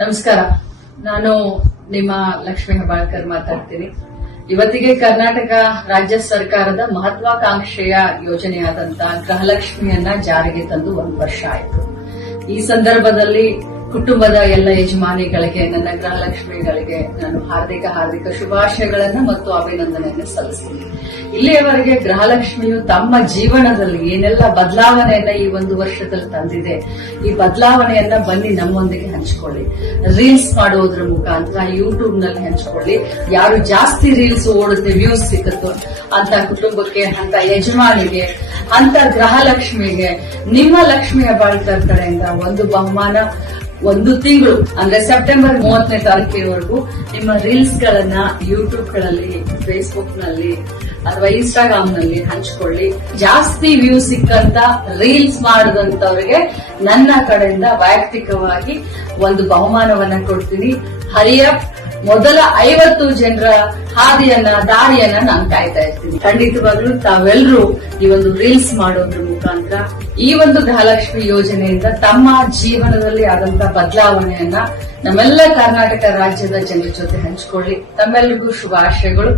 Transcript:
ನಮಸ್ಕಾರ. ನಾನು ನಿಮ್ಮ ಲಕ್ಷ್ಮೀ ಹೆಬ್ಬಾಳ್ಕರ್ ಮಾತಾಡ್ತೀನಿ. ಇವತ್ತಿಗೆ ಕರ್ನಾಟಕ ರಾಜ್ಯ ಸರ್ಕಾರದ ಮಹತ್ವಾಕಾಂಕ್ಷೆಯ ಯೋಜನೆಯಾದಂತಹ ಗೃಹಲಕ್ಷ್ಮಿಯನ್ನ ಜಾರಿಗೆ ತಂದು 1 ವರ್ಷ ಆಯಿತು. ಈ ಸಂದರ್ಭದಲ್ಲಿ ಕುಟುಂಬದ ಎಲ್ಲ ಯಜಮಾನಿಗಳಿಗೆ, ನನ್ನ ಗೃಹಲಕ್ಷ್ಮಿಗಳಿಗೆ ನಾನು ಹಾರ್ದಿಕ ಶುಭಾಶಯಗಳನ್ನ ಮತ್ತು ಅಭಿನಂದನೆಯನ್ನು ಸಲ್ಲಿಸ್ತೀನಿ. ಇಲ್ಲಿಯವರೆಗೆ ಗೃಹಲಕ್ಷ್ಮಿಯು ತಮ್ಮ ಜೀವನದಲ್ಲಿ ಏನೆಲ್ಲ ಬದಲಾವಣೆಯನ್ನ ಈ 1 ವರ್ಷದಲ್ಲಿ ತಂದಿದೆ, ಈ ಬದಲಾವಣೆಯನ್ನ ಬನ್ನಿ ನಮ್ಮೊಂದಿಗೆ ಹಂಚಿಕೊಳ್ಳಿ. ರೀಲ್ಸ್ ಮಾಡೋದ್ರ ಮುಖಾಂತರ ಯೂಟ್ಯೂಬ್ ನಲ್ಲಿ ಹಂಚಿಕೊಳ್ಳಿ. ಯಾರು ಜಾಸ್ತಿ ರೀಲ್ಸ್ ಓಡುತ್ತೆ, ವ್ಯೂಸ್ ಸಿಕ್ಕುತ್ತೋ ಅಂತ ಕುಟುಂಬಕ್ಕೆ, ಅಂತ ಯಜಮಾನಿಗೆ, ಅಂತ ಗೃಹಲಕ್ಷ್ಮಿಗೆ ನಿಮ್ಮ ಲಕ್ಷ್ಮಿ ಹೆಬ್ಬಾಳ್ಕರ್ ಕಡೆಯಿಂದ ಒಂದು ಬಹುಮಾನ 1 ತಿಂಗಳು ಅಂದ್ರೆ ಸೆಪ್ಟೆಂಬರ್ 30ನೇ ತಾರೀಕಿನವರೆಗೂ ನಿಮ್ಮ ರೀಲ್ಸ್ ಗಳನ್ನ ಯೂಟ್ಯೂಬ್ ಗಳಲ್ಲಿ, ಫೇಸ್ಬುಕ್ ನಲ್ಲಿ ಅಥವಾ ಇನ್ಸ್ಟಾಗ್ರಾಮ್ ನಲ್ಲಿ ಹಂಚಿಕೊಳ್ಳಿ. ಜಾಸ್ತಿ ವ್ಯೂ ಸಿಕ್ಕಂತ ರೀಲ್ಸ್ ಮಾಡದಂತವರಿಗೆ ನನ್ನ ಕಡೆಯಿಂದ ವೈಯಕ್ತಿಕವಾಗಿ ಒಂದು ಬಹುಮಾನವನ್ನ ಕೊಡ್ತೀನಿ. ಹರಿಯಪ್ ಮೊದಲ 50 ಜನರ ದಾರಿಯನ್ನ ನಾನು ಕಾಯ್ತಾ ಇರ್ತೀನಿ. ಖಂಡಿತವಾಗ್ಲೂ ತಾವೆಲ್ಲರೂ ಈ ಒಂದು ರೀಲ್ಸ್ ಮಾಡೋದ್ರ ಮುಖಾಂತರ ಈ ಒಂದು ಗೃಹಲಕ್ಷ್ಮಿ ಯೋಜನೆಯಿಂದ ತಮ್ಮ ಜೀವನದಲ್ಲಿ ಆದಂತ ಬದಲಾವಣೆಯನ್ನ ನಮ್ಮೆಲ್ಲ ಕರ್ನಾಟಕ ರಾಜ್ಯದ ಜನರ ಜೊತೆ ಹಂಚಿಕೊಳ್ಳಿ. ತಮ್ಮೆಲ್ಲರಿಗೂ ಶುಭಾಶಯಗಳು.